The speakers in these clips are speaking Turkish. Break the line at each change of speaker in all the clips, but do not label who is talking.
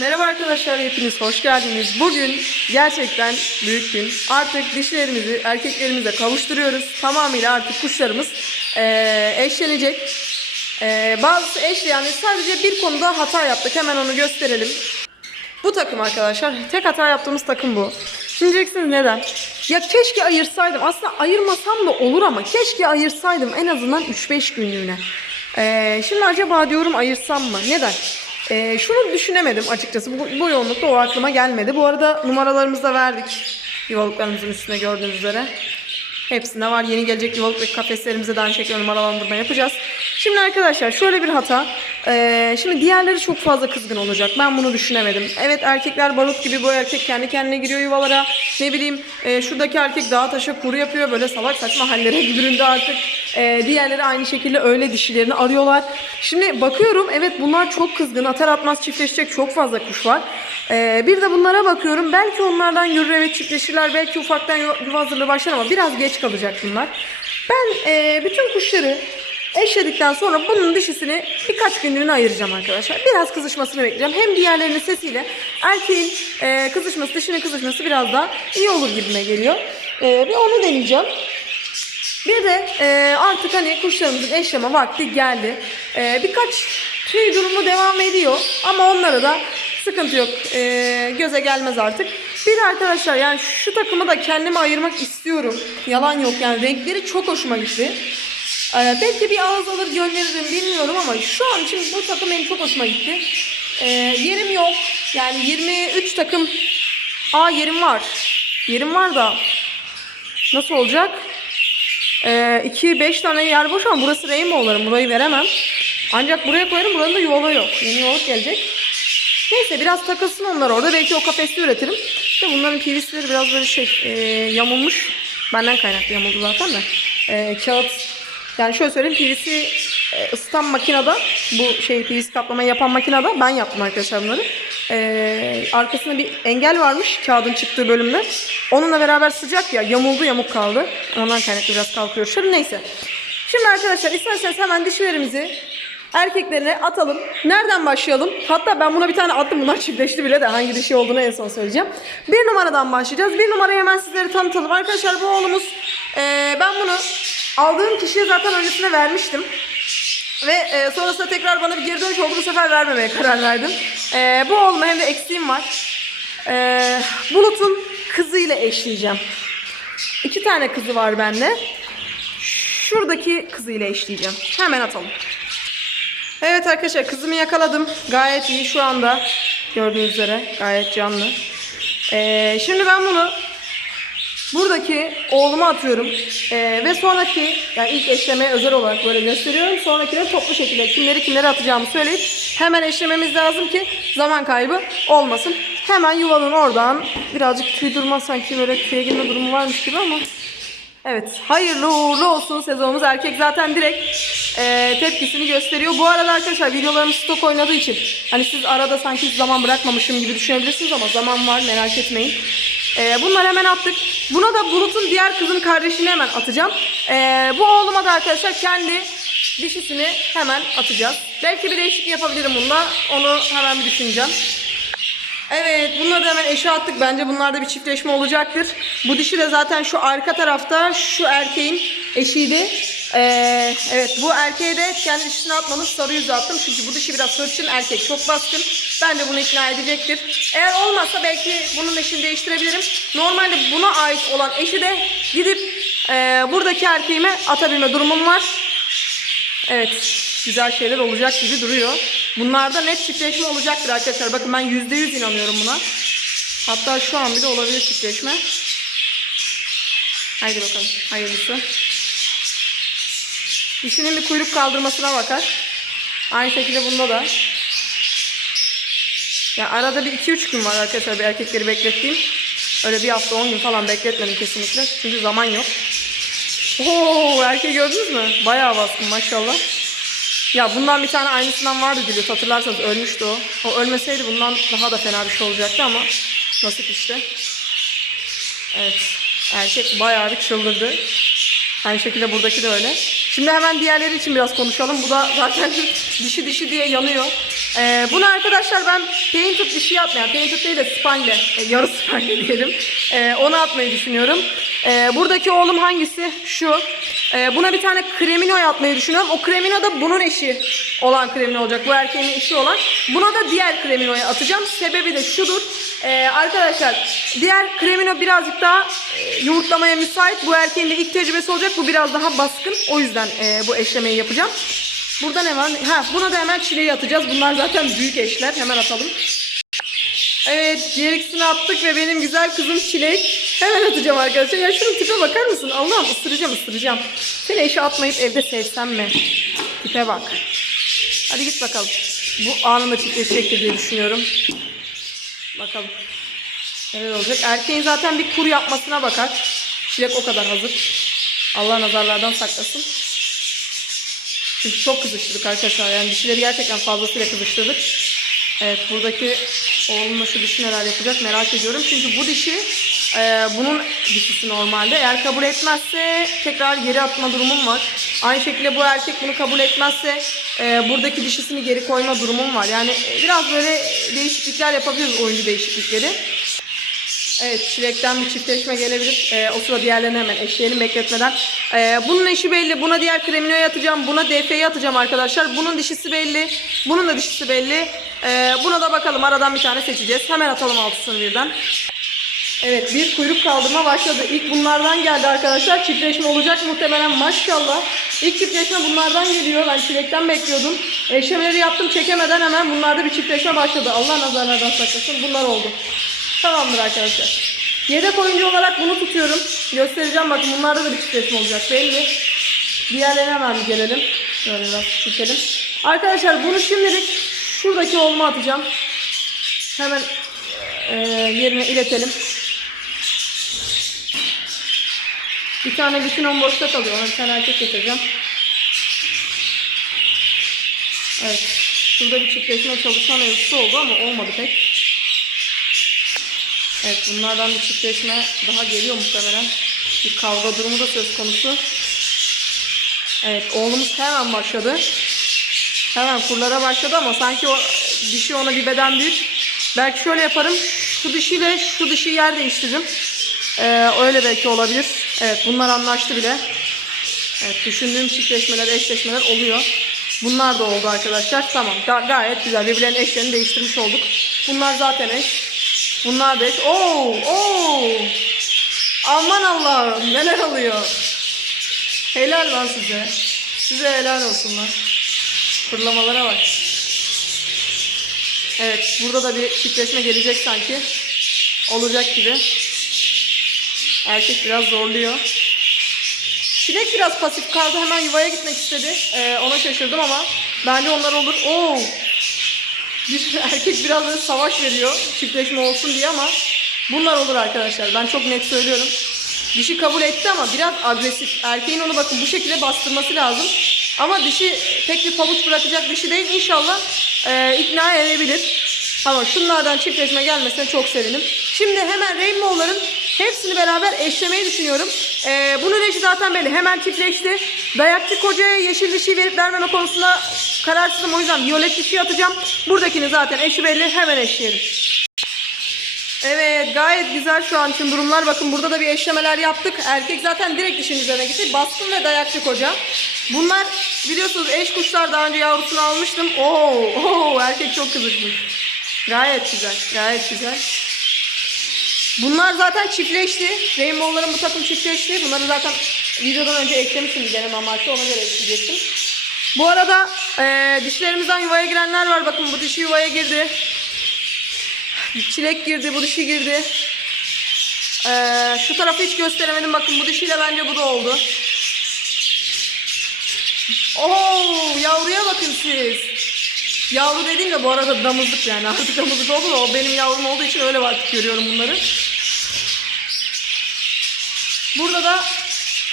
Merhaba arkadaşlar, hepiniz hoş geldiniz. Bugün gerçekten büyük gün. Artık dişilerimizi erkeklerimize kavuşturuyoruz. Tamamıyla artık kuşlarımız eşlenecek. Eee bazı eşleyen sadece bir konuda hata yaptık. Hemen onu gösterelim. Bu takım arkadaşlar. Tek hata yaptığımız takım bu. Şimdi diyeceksiniz neden? Ya keşke ayırsaydım. Aslında ayırmasam da olur ama keşke ayırsaydım en azından 3-5 günlüğüne. Ee, şimdi acaba diyorum ayırsam mı? Neden? Ee, şunu düşünemedim açıkçası. Bu, bu yoğunlukta o aklıma gelmedi. Bu arada numaralarımızı da verdik. Yuvalıklarımızın üstüne gördüğünüz üzere. Hepsinde var. Yeni gelecek yuvalık ve kafeslerimize de aynı şekilde numaralandırma yapacağız. Şimdi arkadaşlar şöyle bir hata. Ee, şimdi diğerleri çok fazla kızgın olacak. Ben bunu düşünemedim. Evet erkekler barut gibi bu erkek kendi kendine giriyor yuvalara. Ne bileyim e, şuradaki erkek dağa taşa kuru yapıyor. Böyle salak saçma hallere büründü artık. Ee, diğerleri aynı şekilde öyle dişilerini arıyorlar. Şimdi bakıyorum evet bunlar çok kızgın. Atar atmaz çiftleşecek çok fazla kuş var. Ee, bir de bunlara bakıyorum. Belki onlardan görür evet çiftleşirler. Belki ufaktan yuva hazırlığı başlar ama biraz geç kalacak bunlar. Ben e, bütün kuşları eşledikten sonra bunun dişisini birkaç günlüğüne ayıracağım arkadaşlar. Biraz kızışmasını bekleyeceğim. Hem diğerlerinin sesiyle erkeğin e, kızışması, dişinin kızışması biraz daha iyi olur gibime geliyor. E, bir onu deneyeceğim. Bir de e, artık hani kuşlarımızın eşleme vakti geldi. E, birkaç tüy durumu devam ediyor ama onlara da sıkıntı yok. E, göze gelmez artık. Bir arkadaşlar yani şu takımı da kendime ayırmak istiyorum. Yalan yok yani renkleri çok hoşuma gitti. Ee, belki bir ağız alır gönderirim bilmiyorum ama şu an için bu takım benim çok hoşuma gitti. Ee, yerim yok. Yani 23 takım Aa yerim var. Yerim var da nasıl olacak? 2-5 tane yer boş ama burası rainbow'larım. Burayı veremem. Ancak buraya koyarım. Buranın da yuvalı yok. Yeni yuvalık gelecek. Neyse biraz takılsın onlar orada. Belki o kafeste üretirim. İşte bunların PVC'leri biraz böyle şey e, yamulmuş. Benden kaynaklı yamuldu zaten de. E, kağıt yani şöyle söyleyeyim PVC e, ısıtan makinede bu şey PVC kaplamayı yapan makinede ben yaptım arkadaşlar bunları. E, arkasında bir engel varmış kağıdın çıktığı bölümde. Onunla beraber sıcak ya yamuldu yamuk kaldı. Ondan kaynaklı biraz kalkıyor. Şöyle neyse. Şimdi arkadaşlar isterseniz hemen dişilerimizi erkeklerine atalım. Nereden başlayalım? Hatta ben buna bir tane attım. Bunlar çiftleşti bile de hangi dişi olduğunu en son söyleyeceğim. Bir numaradan başlayacağız. Bir numarayı hemen sizlere tanıtalım. Arkadaşlar bu oğlumuz eee, ben bunu aldığım kişiye zaten öncesine vermiştim. Ve e, sonrasında tekrar bana bir geri dönüş oldu. Bu sefer vermemeye karar verdim. E, bu oğluma hem de eksiğim var. E, Bulut'un kızıyla eşleyeceğim. İki tane kızı var bende. Şuradaki kızıyla eşleyeceğim. Hemen atalım. Evet arkadaşlar kızımı yakaladım. Gayet iyi şu anda. Gördüğünüz üzere gayet canlı. E, şimdi ben bunu Buradaki oğluma atıyorum. Ee, ve sonraki yani ilk eşlemeye özel olarak böyle gösteriyorum. Sonrakileri toplu şekilde kimleri kimlere atacağımı söyleyip hemen eşlememiz lazım ki zaman kaybı olmasın. Hemen yuvanın oradan birazcık tüy durma sanki böyle tüye girme durumu varmış gibi ama Evet, hayırlı uğurlu olsun sezonumuz. Erkek zaten direkt e, tepkisini gösteriyor. Bu arada arkadaşlar videolarım stok oynadığı için hani siz arada sanki zaman bırakmamışım gibi düşünebilirsiniz ama zaman var merak etmeyin. E, bunları hemen attık. Buna da Bulut'un diğer kızın kardeşini hemen atacağım. E, bu oğluma da arkadaşlar kendi dişisini hemen atacağız. Belki bir değişiklik yapabilirim bunda. Onu hemen bir düşüneceğim. Evet bunları da hemen eşe attık. Bence bunlarda bir çiftleşme olacaktır. Bu dişi de zaten şu arka tarafta şu erkeğin eşiydi. Ee, evet bu erkeğe de kendi dişini atmamış sarı yüzü attım. Çünkü bu dişi biraz hırçın erkek çok baskın. Ben de bunu ikna edecektir. Eğer olmazsa belki bunun eşini değiştirebilirim. Normalde buna ait olan eşi de gidip e, buradaki erkeğime atabilme durumum var. Evet. Güzel şeyler olacak gibi duruyor. Bunlarda net çiftleşme olacaktır arkadaşlar. Bakın ben %100 inanıyorum buna. Hatta şu an bile olabilir çiftleşme. Haydi bakalım. Hayırlısı. Dişinin bir kuyruk kaldırmasına bakar. Aynı şekilde bunda da. Ya arada bir 2-3 gün var arkadaşlar bir erkekleri beklettiğim. Öyle bir hafta 10 gün falan bekletmedim kesinlikle. Çünkü zaman yok. Oo erkeği gördünüz mü? Bayağı baskın maşallah. Ya bundan bir tane aynısından vardı Dilot hatırlarsanız ölmüştü o. O ölmeseydi bundan daha da fena bir şey olacaktı ama nasip işte. Evet erkek bayağı bir çıldırdı. Aynı şekilde buradaki de öyle. Şimdi hemen diğerleri için biraz konuşalım. Bu da zaten dişi dişi diye yanıyor. Ee, bunu arkadaşlar ben painted dişi yapmayan, painted değil de spangle, e, yarı spangle diyelim. Ee, onu atmayı düşünüyorum. Ee, buradaki oğlum hangisi? Şu. Ee, buna bir tane kremino yapmayı düşünüyorum. O kremino da bunun eşi olan kremino olacak. Bu erkeğin eşi olan. Buna da diğer kreminoyu atacağım. Sebebi de şudur. Ee, arkadaşlar diğer kremino birazcık daha e, yumurtlamaya müsait. Bu erkeğin de ilk tecrübesi olacak. Bu biraz daha baskın. O yüzden e, bu eşlemeyi yapacağım. Burada ne var? Ha, buna da hemen çileği atacağız. Bunlar zaten büyük eşler. Hemen atalım. Evet, diğer ikisini attık ve benim güzel kızım Çilek. Hemen atacağım arkadaşlar. Ya şunun tipe bakar mısın? Allah'ım ısıracağım ısıracağım. Seni eşe atmayıp evde sevsem mi? Tipe bak. Hadi git bakalım. Bu anında çiftleşecektir diye düşünüyorum. Bakalım. Neler olacak? Erkeğin zaten bir kur yapmasına bakar. Çilek o kadar hazır. Allah nazarlardan saklasın. Çünkü çok kızıştırdık arkadaşlar. Yani dişileri gerçekten fazlasıyla kızıştırdık. Evet buradaki oğlumla şu dişi neler yapacak merak ediyorum. Çünkü bu dişi e, bunun dişisi normalde. Eğer kabul etmezse tekrar geri atma durumum var. Aynı şekilde bu erkek bunu kabul etmezse e, buradaki dişisini geri koyma durumum var. Yani e, biraz böyle değişiklikler yapabiliriz oyuncu değişiklikleri. Evet çilekten bir çiftleşme gelebilir. Ee, o sırada diğerlerini hemen eşleyelim bekletmeden. Ee, bunun eşi belli. Buna diğer kreminoyu atacağım. Buna DF'yi atacağım arkadaşlar. Bunun dişisi belli. Bunun da dişisi belli. Ee, buna da bakalım aradan bir tane seçeceğiz. Hemen atalım altısını birden. Evet bir kuyruk kaldırma başladı. İlk bunlardan geldi arkadaşlar. Çiftleşme olacak muhtemelen maşallah. İlk çiftleşme bunlardan geliyor. Ben çilekten bekliyordum. Eşlemeleri yaptım çekemeden hemen bunlarda bir çiftleşme başladı. Allah nazarlardan saklasın. Bunlar oldu. Tamamdır arkadaşlar. Yedek oyuncu olarak bunu tutuyorum. Göstereceğim bakın bunlarda da bir çiftleşme olacak belli. Diğerlerine hemen bir gelelim. Şöyle biraz çekelim. Arkadaşlar bunu şimdilik şuradaki oğluma atacağım. Hemen e, yerine iletelim. Bir tane bütün on boşta kalıyor. Ona bir tane erkek getireceğim. Evet. Şurada bir çiftleşme çalışma mevzusu oldu ama olmadı pek. Evet bunlardan bir çiftleşme daha geliyor muhtemelen. Bir kavga durumu da söz konusu. Evet oğlumuz hemen başladı. Hemen kurlara başladı ama sanki o dişi ona bir beden büyük. Belki şöyle yaparım. Şu dişiyle şu dişi yer değiştiririm. Ee, öyle belki olabilir. Evet bunlar anlaştı bile. Evet düşündüğüm çiftleşmeler, eşleşmeler oluyor. Bunlar da oldu arkadaşlar. Tamam ga- gayet güzel. Birbirlerinin eşlerini değiştirmiş olduk. Bunlar zaten eş. Bunlar da eş. Oo, oo. Aman Allah'ım neler oluyor. Helal lan size. Size helal olsun lan. Fırlamalara bak. Evet burada da bir çiftleşme gelecek sanki. Olacak gibi. Erkek biraz zorluyor. Çilek biraz pasif kaldı. Hemen yuvaya gitmek istedi. Ee, ona şaşırdım ama bence onlar olur. Oo. Bir erkek biraz böyle savaş veriyor. Çiftleşme olsun diye ama bunlar olur arkadaşlar. Ben çok net söylüyorum. Dişi kabul etti ama biraz agresif. Erkeğin onu bakın bu şekilde bastırması lazım. Ama dişi pek bir pabuç bırakacak dişi değil. İnşallah e, ikna edebilir. Ama şunlardan çiftleşme gelmesine çok sevindim. Şimdi hemen Rainbow'ların hepsini beraber eşlemeyi düşünüyorum. Ee, bunun eşi zaten belli. Hemen çiftleşti. Dayakçı kocaya yeşil dişi verip vermeme konusunda kararsızım. O yüzden violet dişi atacağım. Buradakini zaten eşi belli. Hemen eşleyelim. Evet gayet güzel şu an için durumlar. Bakın burada da bir eşlemeler yaptık. Erkek zaten direkt dişin üzerine gitti. Baskın ve dayakçı koca. Bunlar biliyorsunuz eş kuşlar daha önce yavrusunu almıştım. Oo, oo erkek çok kızışmış. Gayet güzel. Gayet güzel. Bunlar zaten çiftleşti. Rainbow'ların bu takım çiftleşti. Bunları zaten videodan önce eklemiştim deneme amaçlı. Ona göre ekleyecektim. Bu arada eee, dişlerimizden yuvaya girenler var. Bakın bu dişi yuvaya girdi. Çilek girdi. Bu dişi girdi. Eee, şu tarafı hiç gösteremedim. Bakın bu dişiyle bence bu da oldu. Oo, yavruya bakın siz. Yavru dediğim de bu arada damızlık yani artık damızlık oldu da o benim yavrum olduğu için öyle artık görüyorum bunları. Burada da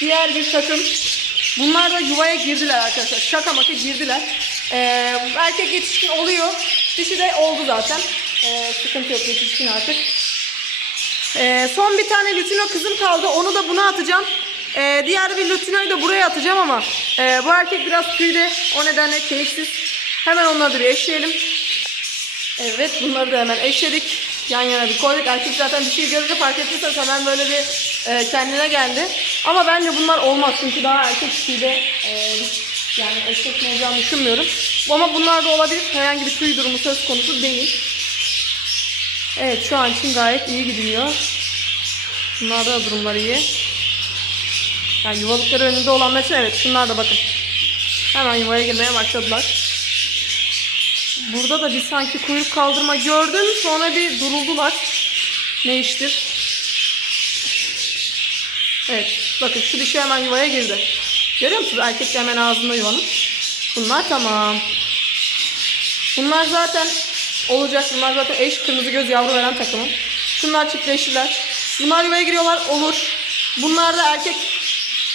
diğer bir takım. Bunlar da yuvaya girdiler arkadaşlar. Şaka maka girdiler. Ee, erkek yetişkin oluyor. Dişi de oldu zaten. Ee, sıkıntı yok yetişkin artık. Ee, son bir tane lütino kızım kaldı. Onu da buna atacağım. Ee, diğer bir lütinoyu da buraya atacağım ama e, bu erkek biraz tüyde. O nedenle keyifsiz. Hemen onları da bir eşleyelim. Evet bunları da hemen eşledik. Yan yana bir koyduk. Erkek zaten bir şey görünce fark ettiyse hemen böyle bir e, kendine geldi. Ama bence bunlar olmaz çünkü daha erkek kişiyle e, yani eşleşme olacağını düşünmüyorum. Ama bunlar da olabilir. Herhangi bir tüy durumu söz konusu değil. Evet şu an için gayet iyi gidiyor. Bunlarda da durumlar iyi. Yani yuvalıkları önünde olanlar için evet şunlar da bakın. Hemen yuvaya girmeye başladılar. Burada da bir sanki kuyruk kaldırma gördüm. Sonra bir duruldular. Ne iştir? Evet. Bakın şu dişi hemen yuvaya girdi. Görüyor musunuz? Erkek hemen ağzında yuvanın. Bunlar tamam. Bunlar zaten olacak. Bunlar zaten eş kırmızı göz yavru veren takımı. Şunlar çiftleştiler. Bunlar yuvaya giriyorlar. Olur. Bunlar da erkek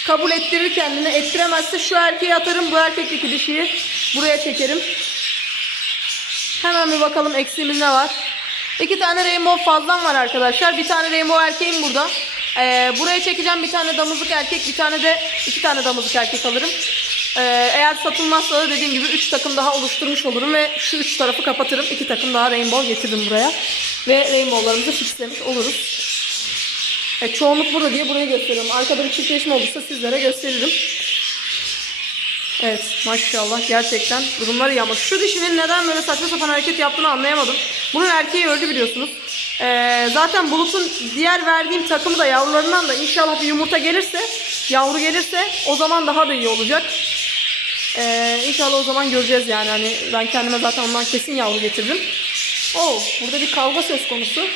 kabul ettirir kendini. Ettiremezse şu erkeği atarım. Bu erkekteki dişiyi buraya çekerim. Hemen bir bakalım eksiğimiz ne var. İki tane rainbow fazlam var arkadaşlar. Bir tane rainbow erkeğim burada. Ee, buraya çekeceğim bir tane damızlık erkek, bir tane de iki tane damızlık erkek alırım. Ee, eğer satılmazsa da dediğim gibi üç takım daha oluşturmuş olurum ve şu üç tarafı kapatırım. İki takım daha rainbow getiririm buraya. Ve rainbowlarımızı fixlemiş oluruz. Evet, çoğunluk burada diye burayı gösteriyorum. Arkada bir çiftleşme olursa sizlere gösteririm. Evet maşallah gerçekten durumları iyi ama şu dişinin neden böyle saçma sapan hareket yaptığını anlayamadım. Bunun erkeği öldü biliyorsunuz. Ee, zaten Bulut'un diğer verdiğim takımı da yavrularından da inşallah bir yumurta gelirse, yavru gelirse o zaman daha da iyi olacak. Ee, inşallah o zaman göreceğiz yani. Hani ben kendime zaten ondan kesin yavru getirdim. Oo, burada bir kavga söz konusu.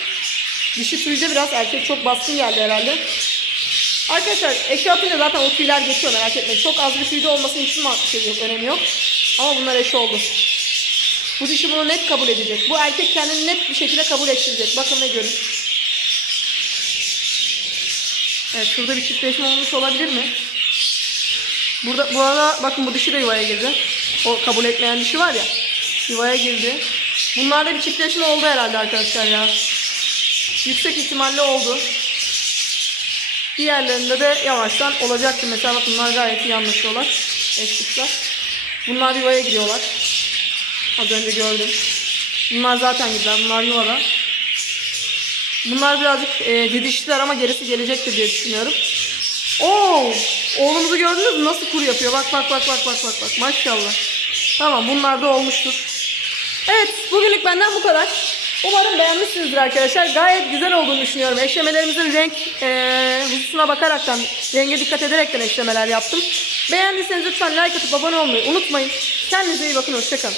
Dişi tüyde biraz erkek çok baskın geldi herhalde. Arkadaşlar eşi atınca zaten o tüyler geçiyor merak etmeyin. Çok az bir tüyde olmasının için bir şey yok, önemi yok. Ama bunlar eşi oldu. Bu dişi bunu net kabul edecek. Bu erkek kendini net bir şekilde kabul ettirecek. Bakın ve görün. Evet şurada bir çiftleşme olmuş olabilir mi? Burada bu arada bakın bu dişi de yuvaya girdi. O kabul etmeyen dişi var ya. Yuvaya girdi. Bunlarda bir çiftleşme oldu herhalde arkadaşlar ya. Yüksek ihtimalle oldu. Diğerlerinde de yavaştan olacaktı. Mesela bak bunlar gayet iyi anlaşıyorlar. Eşlikler. Bunlar yuvaya giriyorlar. Az önce gördüm. Bunlar zaten gider. Bunlar yuvada. Bunlar birazcık e, didiştiler ama gerisi gelecektir diye düşünüyorum. Oo! Oğlumuzu gördünüz mü? Nasıl kur yapıyor? Bak bak bak bak bak bak bak. Maşallah. Tamam bunlar da olmuştur. Evet bugünlük benden bu kadar. Umarım beğenmişsinizdir arkadaşlar. Gayet güzel olduğunu düşünüyorum. Eşlemelerimizin renk e, hususuna bakaraktan, renge dikkat ederekten eşlemeler yaptım. Beğendiyseniz lütfen like atıp abone olmayı unutmayın. Kendinize iyi bakın. Hoşçakalın.